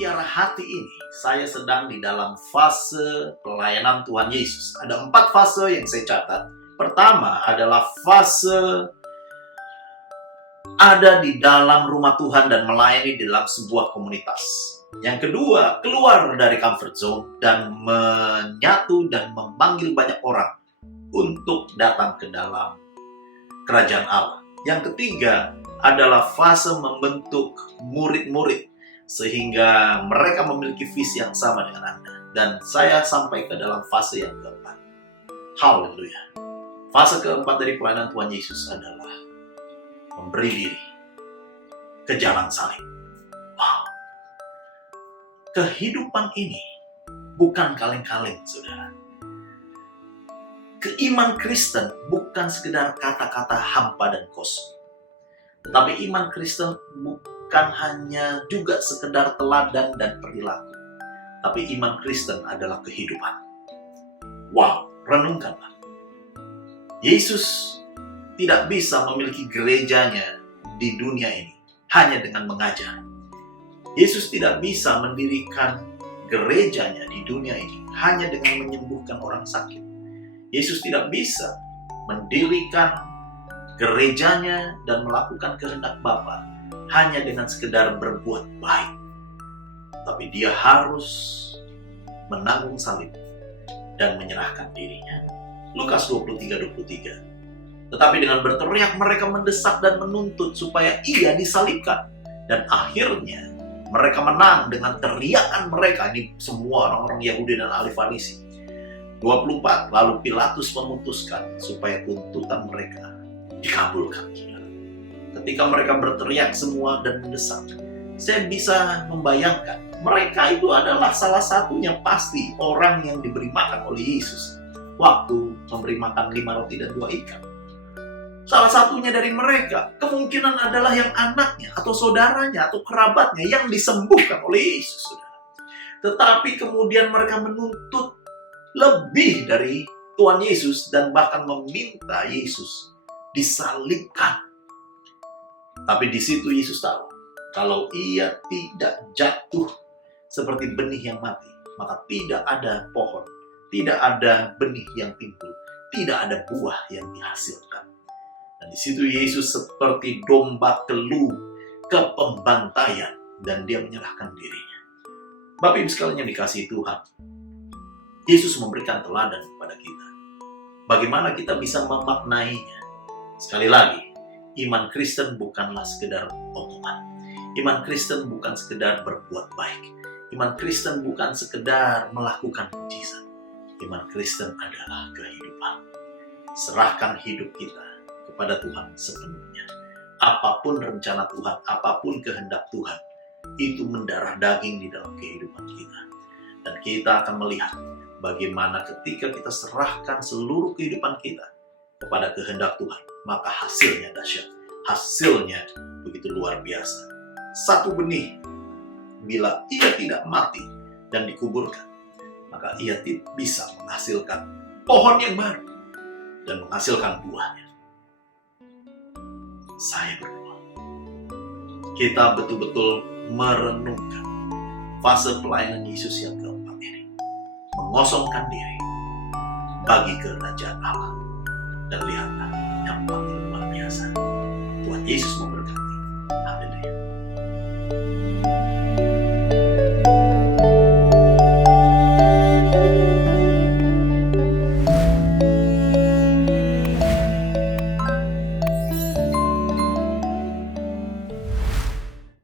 Mutiara Hati ini, saya sedang di dalam fase pelayanan Tuhan Yesus. Ada 4 fase yang saya catat. Pertama adalah fase ada di dalam rumah Tuhan dan melayani di dalam sebuah komunitas. Yang kedua, keluar dari comfort zone dan menyatu dan memanggil banyak orang untuk datang ke dalam kerajaan Allah. Yang ketiga adalah fase membentuk murid-murid sehingga mereka memiliki visi yang sama dengan Anda. Dan saya sampai ke dalam fase yang keempat. Haleluya. Fase keempat dari pelayanan Tuhan Yesus adalah memberi diri ke jalan salib. Wow. Kehidupan ini bukan kaleng-kaleng, saudara. Keiman Kristen bukan sekedar kata-kata hampa dan kosong. Tetapi iman Kristen bukan hanya juga sekedar teladan dan perilaku. Tapi iman Kristen adalah kehidupan. Wow, renungkanlah. Yesus tidak bisa memiliki gerejanya di dunia ini hanya dengan mengajar. Yesus tidak bisa mendirikan gerejanya di dunia ini hanya dengan menyembuhkan orang sakit. Yesus tidak bisa mendirikan gerejanya dan melakukan kehendak Bapa hanya dengan sekedar berbuat baik. Tapi dia harus menanggung salib dan menyerahkan dirinya. Lukas 23:23. Tetapi dengan berteriak mereka mendesak dan menuntut supaya ia disalibkan. Dan akhirnya mereka menang dengan teriakan mereka. Ini semua orang-orang Yahudi dan ahli Farisi. 24. Lalu Pilatus memutuskan supaya tuntutan mereka dikabulkan. Ketika mereka berteriak semua dan mendesak, saya bisa membayangkan mereka itu adalah salah satunya pasti orang yang diberi makan oleh Yesus waktu memberi makan 5 roti dan 2 ikan. Salah satunya dari mereka kemungkinan adalah yang anaknya atau saudaranya atau kerabatnya yang disembuhkan oleh Yesus. Tetapi kemudian mereka menuntut lebih dari Tuhan Yesus dan bahkan meminta Yesus disalibkan. Tapi di situ Yesus tahu kalau ia tidak jatuh seperti benih yang mati, maka tidak ada pohon, tidak ada benih yang timbul, tidak ada buah yang dihasilkan. Dan di situ Yesus seperti domba keluh ke pembantaian dan dia menyerahkan dirinya. Bapak Ibu sekalian yang dikasihi Tuhan, Yesus memberikan teladan kepada kita. Bagaimana kita bisa memaknainya? Sekali lagi, iman Kristen bukanlah sekedar omongan. Iman Kristen bukan sekedar berbuat baik. Iman Kristen bukan sekedar melakukan mujizat. Iman Kristen adalah kehidupan. Serahkan hidup kita kepada Tuhan sepenuhnya. Apapun rencana Tuhan, apapun kehendak Tuhan, itu mendarah daging di dalam kehidupan kita. Dan kita akan melihat bagaimana ketika kita serahkan seluruh kehidupan kita kepada kehendak Tuhan, maka hasilnya dahsyat. Hasilnya begitu luar biasa. Satu benih, bila ia tidak mati dan dikuburkan, maka ia bisa menghasilkan pohon yang baru dan menghasilkan buahnya. Saya berdoa, kita betul-betul merenungkan fase pelayanan Yesus yang keempat ini. Mengosongkan diri bagi kerajaan Allah. Dan lihatlah yang paling luar biasa. Tuhan Yesus memberkati. Haleluya.